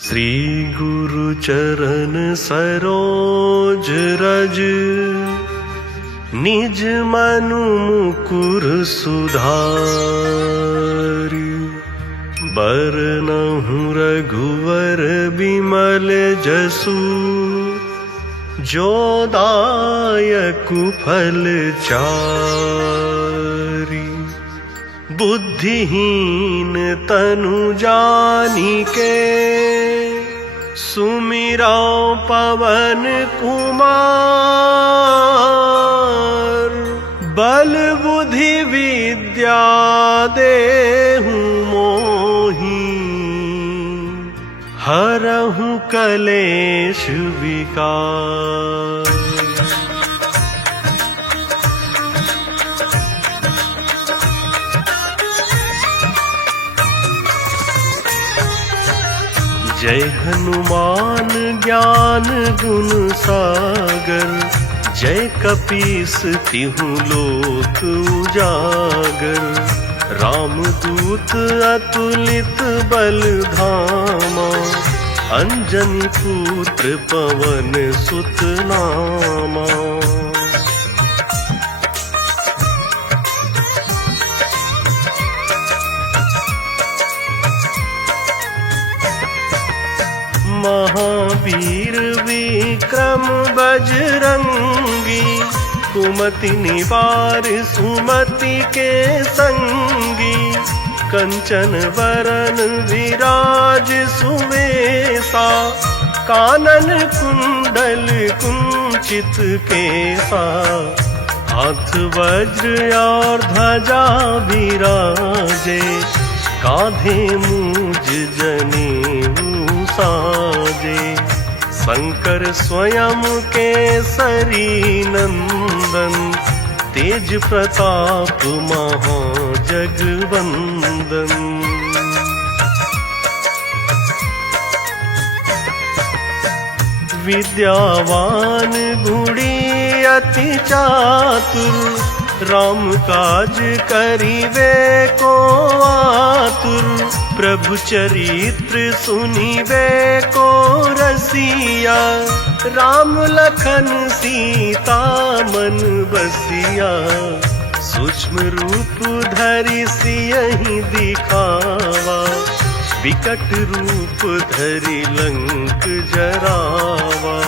श्री गुरु चरण सरोज रज, निज मनु मुकुर सुधारि। बरनहुँ रघुवर बिमल जसु, जो दायकु फल चारि। बुद्धिहीन तनु जानिके, सुमिरौ पवन कुमार। बल बुद्धि विद्या देहु मोहि, हरहु कलेश विकार। जय हनुमान ज्ञान गुण सागर, जय कपीस तिहुँ लोक उजागर। रामदूत अतुलित बल धामा, अंजनी पुत्र पवन सुत नामा। महावीर विक्रम बजरंगी, कुमति निवार सुमति के संगी। कंचन वरन विराज सुवेसा, कानन कुंडल कुंचित केसा। हाथ वज्र और ध्वजा बिराजे, कांधे मूज जनेऊ साजे। शंकर स्वयं केसरी नंदन, तेज प्रताप महाजगवंदन। विद्यावान गुणी अति चातुर, राम काज करिवे को आतुर। प्रभु चरित्र सुनिवे को रसिया, राम लखन सीता मन बसिया। सूक्ष्म रूप धरि सियहि दिखावा, विकट रूप धरि लंक जरावा।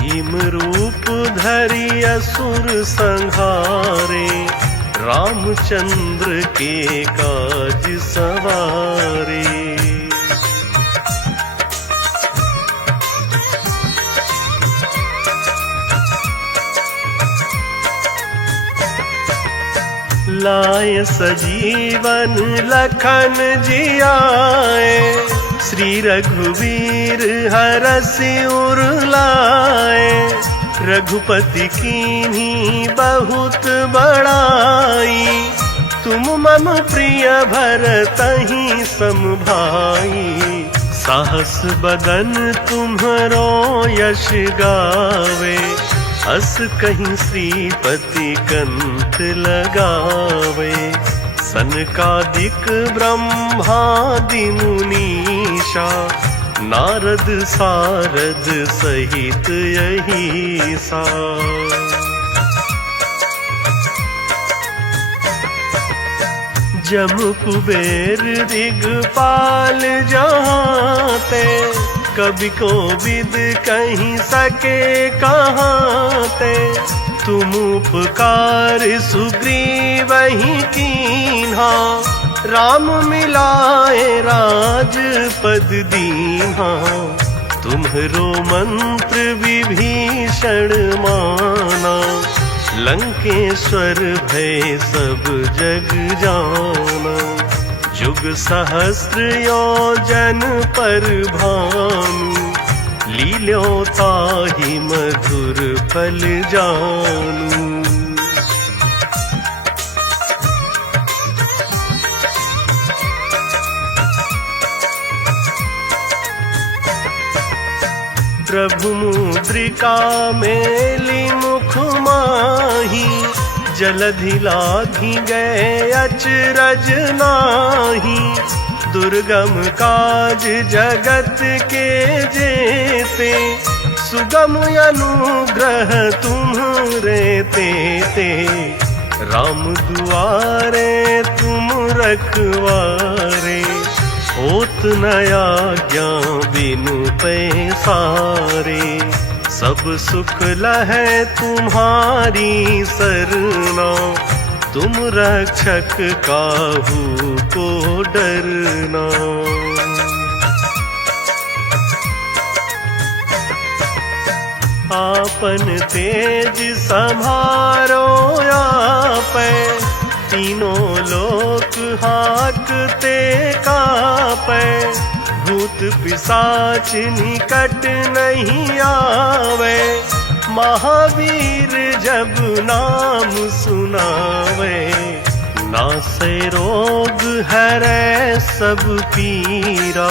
भीम रूप धरि असुर संहारे, रामचंद्र के काज सवारे। लाय सजीवन लखन जियाए, श्री रघुवीर हरषि उर लाए। रघुपति कीन्ही बहुत बड़ाई, तुम मम प्रिय भरतहि सम भाई। साहस बदन तुम्हरो यश गावे, अस कहीं श्रीपति कंठ लगावे। सनकादिक ब्रह्मादि मुनीषा, नारद सारद सहित अहीसा। जम कुबेर दिगपाल जहाँते, कवि कोविद कहीं सके कहाँते। तुम उपकार सुग्रीवहि कीन्हा, राम मिलाए राजपद दीन्हा। तुम्हरो मंत्र विभीषण माना, लंकेश्वर भय सब जग जाना। जुग सहस्र योजन पर भानु, लील्यो ताहि मधुर फल जानू। प्रभु मुद्रिका मेली मुख माही, जलधि लाधि गए अचरज नाही। दुर्गम काज जगत के जेते, सुगम अनुग्रह तुम्हरे तेते। राम दुआरे तुम रखवारे, होत न आज्ञा बिनु पैसारे। सब सुख लहै तुम्हारी सरना, तुम रक्षक काहू को डरना। आपन तेज सम्हारो आपै, तीनों लोक हाकते कापै। भूत पिशाच निकट नहीं आवे, महावीर जब नाम सुनावे। नासै रोग हरै सब पीरा,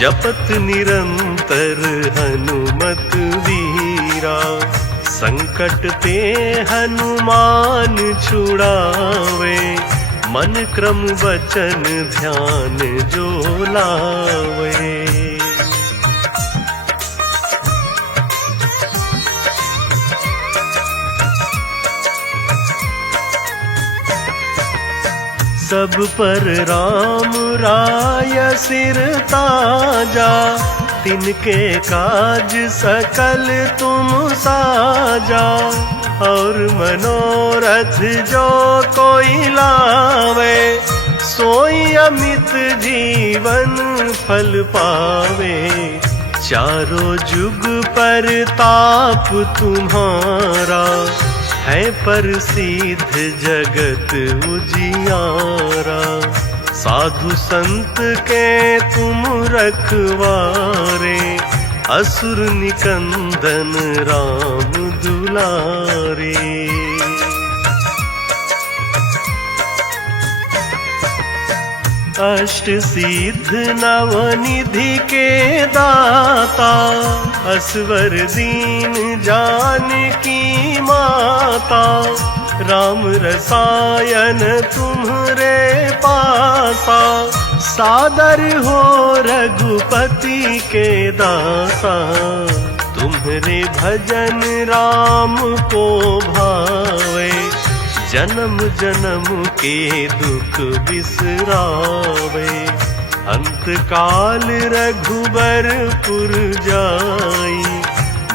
जपत निरंतर हनुमत वीरा। संकट ते हनुमान छुड़ावे, मन क्रम वचन ध्यान जो लावे। सब पर राम राय सिर ताजा, तिनके काज सकल तुम साजा। और मनोरथ जो कोई लावे, सोई अमित जीवन फल पावे। चारों जुग पर ताप तुम्हारा, है प्रसिद्ध जगत उजियारा। साधु संत के तुम रखवारे, असुर निकंदन राम दुलारे। अष्ट सिद्ध नवनिधि के दाता, असवर दीन जानकी माता। राम रसायन तुम्हरे पासा, सादर हो रघुपति के दासा। तुम्हरे भजन राम को भावे, जन्म जन्म के दुख बिसरावे। अंत काल रघुबरपुर जाई,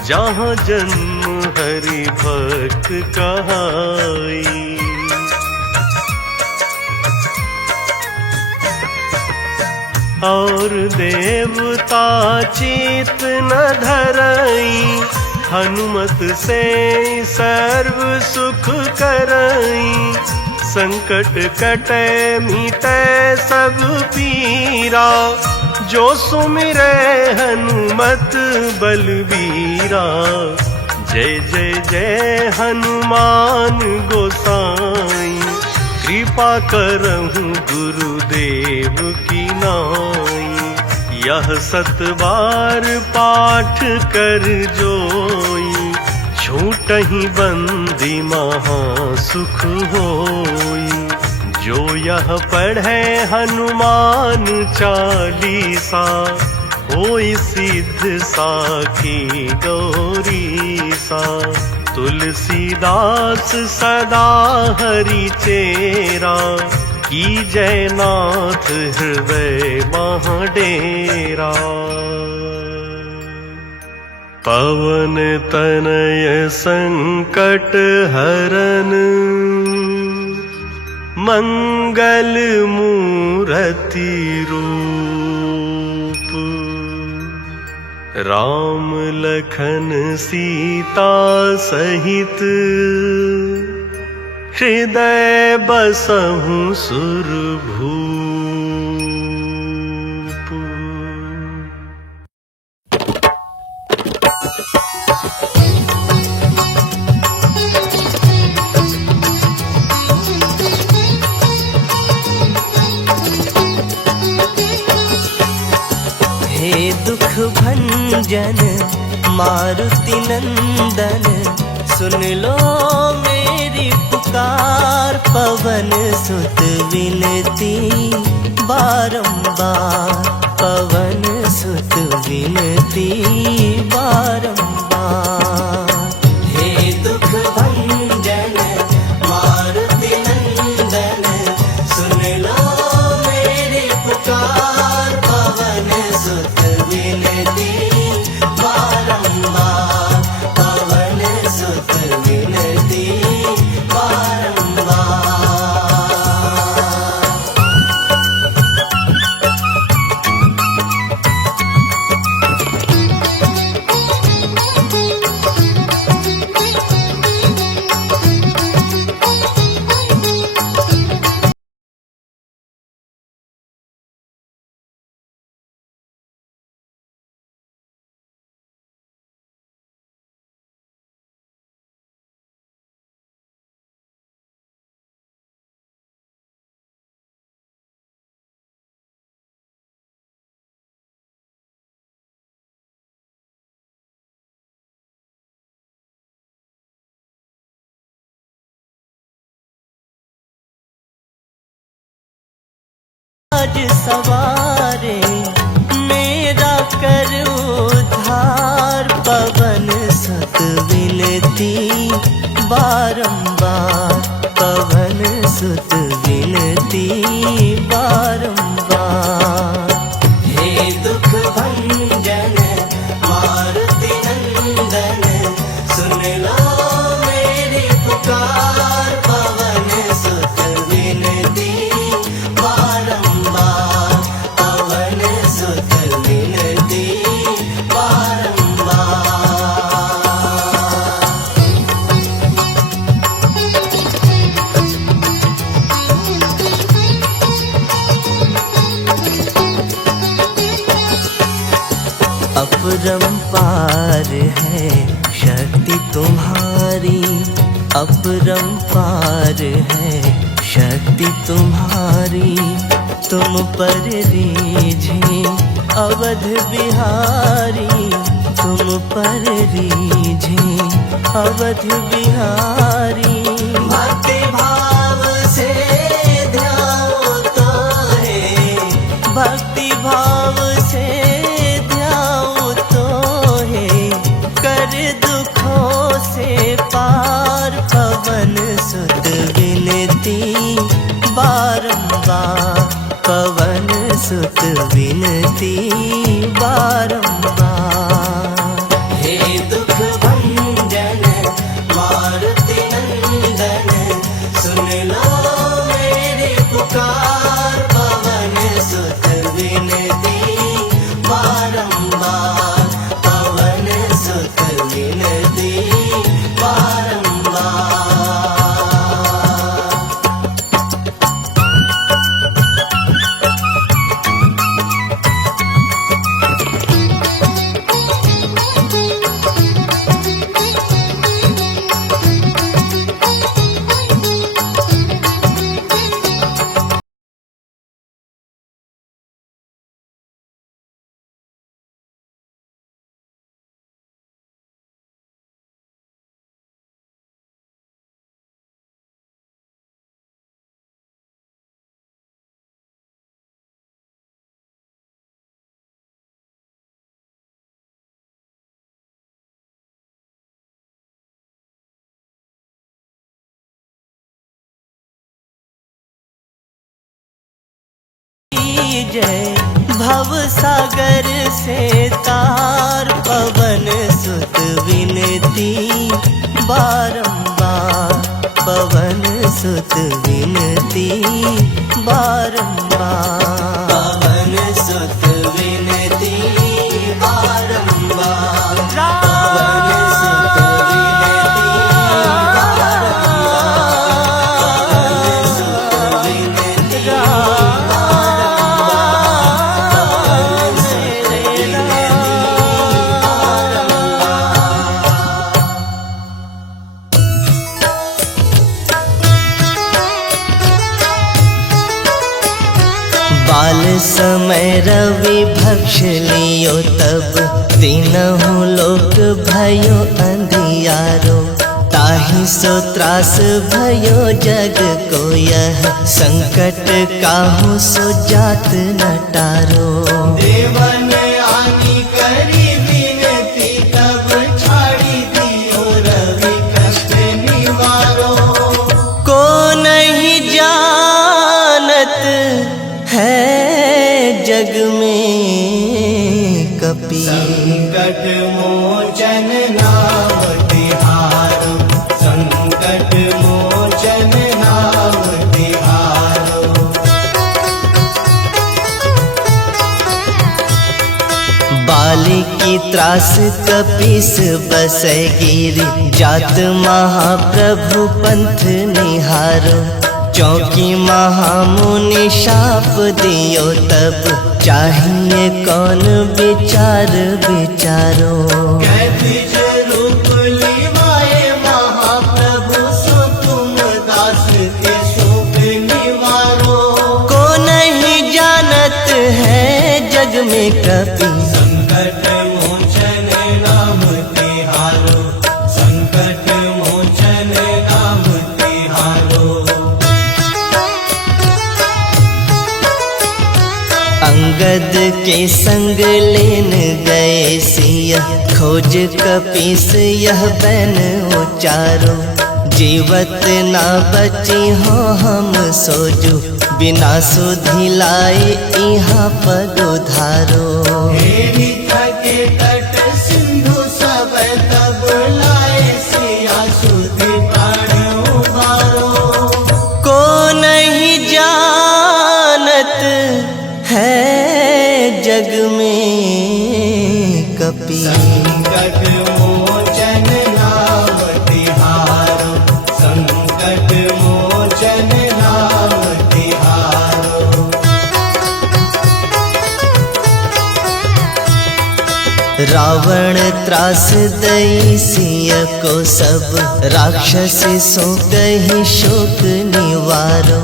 जहाँ जन्म हरि भक्त कहाई। और देवता चित न धरई, हनुमत से सर्व सुख करई। संकट कटे मिटे सब पीरा, जो सुमिरे हनुमत बलवीरा। जय जय जय हनुमान गोसाई, कृपा करहु गुरुदेव की नाई। यह 7 बार पाठ कर जोई, छूटहि बंदी महा सुख होई। जो यह पढ़े हनुमान चालीसा, होई सिद्ध साखी गौरीसा। तुलसीदास सदा हरि चेरा, की जय नाथ हृदय महाडेरा। पवन तनय संकट हरन, मंगल मूरति रूप। राम लखन सीता सहित, हृदय बसहु सुरभूप। हे दुख भंजन मारुति नंदन, सुन लो मेरी पुकार। पवन सुत विनती बारंबार पवन सुत विनती बारंबार। हे दुख भंजन मारुति नंदन सुन लो मेरी पुकार पवन सुत विनती बारंबार पवन सुत विनती बारंबार। आज सवारे मेरा कर उद्धार पवन सुत विनती बारंबार पवन सुत विनती बारंबार। हे दुख भंजन मारुति नंदन सुन लो मेरी पुकार पवन सुत विनती बारंबार पवन सुत विनती बारंबार। अपरंपार है शक्ति तुम्हारी अपरंपार है शक्ति तुम्हारी तुम पर रीझे अवध बिहारी तुम पर रीझे अवध बिहारी। भक्ति भाव से ध्याओ तो है भक्ति भाव से ध्याओ तो है कर दुखों से पार पवन सुत विनती बारंबार पवन सुत विनती बारंबार। हे दुख भंजन मारुति नंदन सुन लो मेरी पुकार पवन सुत विनती बारंबार पवन सुत विनती बारंबार। जय भव सागर से तार पवन सुत विनती बारंबार पवन सुत विनती बारंबार पवन सुत विनती बारंबार पवन सुत विनती बारंबार पवन सुत विनती बाल समय रवि भक्ष लियो तब तीनहु लोक भयो अंधियारो ताहि सो त्रास भयो जग को यह, संकट काहू सो जात न टारो। देवन आनी करी विनती, तब छाड़ी दियो रवि कष्ट निवारो। को नहीं जानत है जग में कपि, संकट मोचन नाम तिहारो, संकट मोचन नाम तिहारो। बाली की त्रास कपीस बसै गिरि, जात महाप्रभु पंथ निहारो। चौकी महामुनि शाप दियो तब, चाहिए कौन विचार विचारो। कैदिज रूप लिवाए महाप्रभु, सो तुम दास के शोक निवारो। को नहीं जानत है जग में कपि, संकट मोचन नाम तिहारो, संकट मोचन नाम तिहारो। अंगद के संग लेन गए सिया, खोज कपीस यह बैन उचारो। जीवत ना बची हो हम सोजू, बिना सुधि लाए यहाँ पद उधारो। हेरी थके तट सिंधु सब, तब लाए सिया सुधि प्राण उबारो। को नहीं जानत है जग में कपि, संकट मोचन नाम तिहारो, संकट मोचन नाम तिहारो। रावण त्रास दई सिय को सब, राक्षस सो कही शोक निवारो।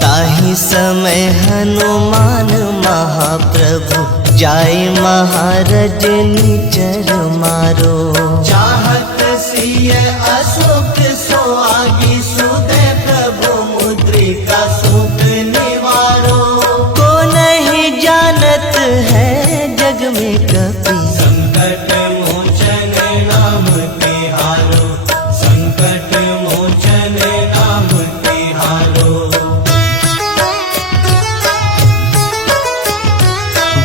ताहि समय हनुमान महाप्रभु, जाय महारज निचर मारो। चाहत सिय अशोक सो आगी, सुदय प्रभु मुद्रिका शोक निवारो। को नहीं जानत है जग में कपि, संकट मोचन नाम तिहारो, संकट मोचन नाम तिहारो।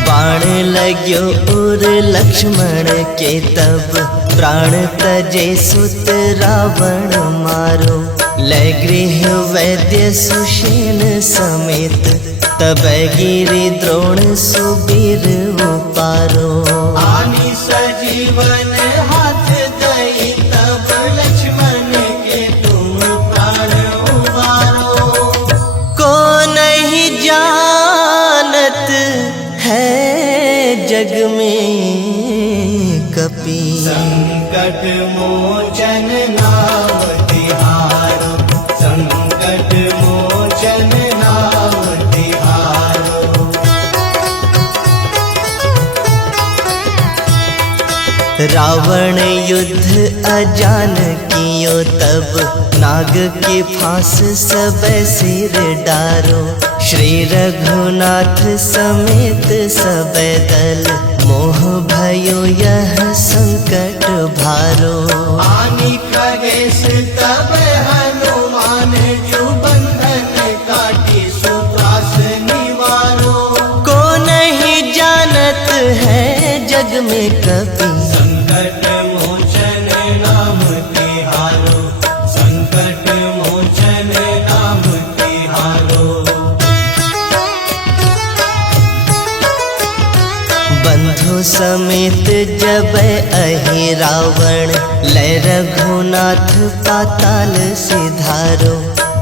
बाण लाग्यो उर लक्ष्मण के तब, प्राण तजे सुत रावण मारो। लै गृह वैद्य सुषेण समेत, तब गिरि द्रोण सुबीर उपारो। आनी सजीवन हाथ दई, तब लक्ष्मण के तुम प्राण उबारो। को नहीं जानत है जग में कपि, संकट मोचन नाम तिहारो, संकट मोचन नाम तिहारो। रावण युद्ध अजान कियो तब, नाग के फांस सब सिर डारो। श्री रघुनाथ समेत सब दल, मोह भयो यह संकट भारो। आनी खगेश तब हनुमान, जो बंधन काटी सुत्रास निवारो। को नहीं जानत है जग में कपि, संकट मोचन नाम तिहारो, संकट मोचन नाम तिहारो। बंधु समेत जब अहि रावण, लै रघुनाथ पाताल सिधारो।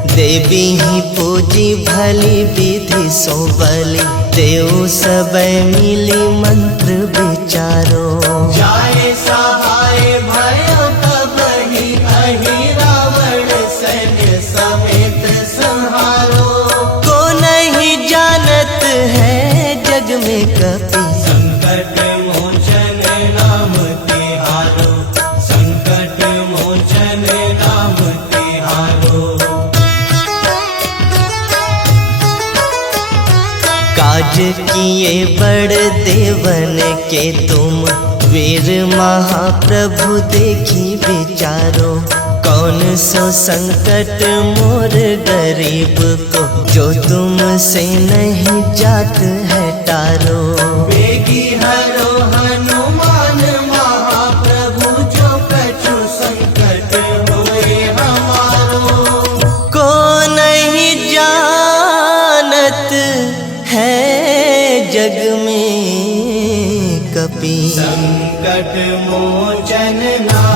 देवी ही पूजी भली विधि सो बलि, देव सब मिली मंत्र विचारो। जाए सहाय भयो तब ही, अहि रावण सैन्य समेत संहारो। को नहीं जानत है जग में कपि, संकट मोचन नाम तिहारो, संकट मोचन नाम सुनिए बड़ देवन के तुम वीर महाप्रभु देखी विचारो, कौन सो संकट मोर गरीब को जो तुमसे नहीं जात है टारो। बेगी हरो हनुमान महाप्रभु जो कछु संकट हुए हमारो। को नहीं जानत है जग में कपि, संकट मोचन नाथ